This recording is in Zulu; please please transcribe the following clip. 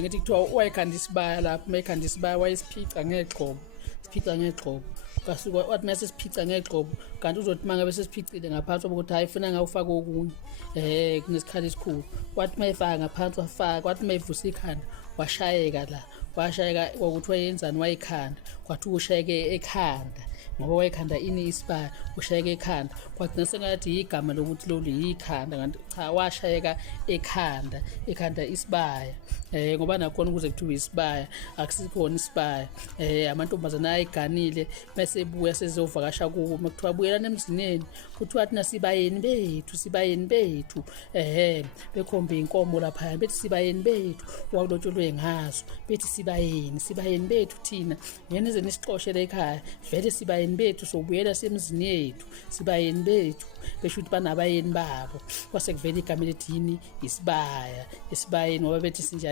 ngithi kuthiwa wayikhanda isibaya lapho mayikhanda isibaya wayesiphica ngegxobo kasuka wathi mase siphica ngegxobo kanti uzothi mangabe sesiphicile ngaphansi ukuthi hayi funa ngawufaka okunye kunesikhala esikhulu wathi mayifaka ngaphansi wafaka wathi mayivusa ikhanda washayeka ukuthi wayenzani wayikhanda kwathi ushayeke ekhanda ngoba wayikhanda ini isibaya ushayeka ekhanda kwagcina sengathi igama lokuthi lolu yikhanda kanti cha washayeka ekhanda isibaya ngoba nakhona ukuze kuthiwe isibaya akusikhona isibaya amantombazana ayiganile bese buya sezovakasha kuwo makuthiwa buyelana emzineni kuthiwa thina sibayeni bethu bekhombe inkomo lapha bethi sibayeni bethu wakulotsholwe ngazo bethi sibayeni bethu thina yenize nisixoshele ekhaya vele sibayeni bethu sobuyela semzini yethu sibayeni bethu besho ukuthi banabayeni babo kwase kuvela igama elithi yini isibayeni ngoba bethi sinjani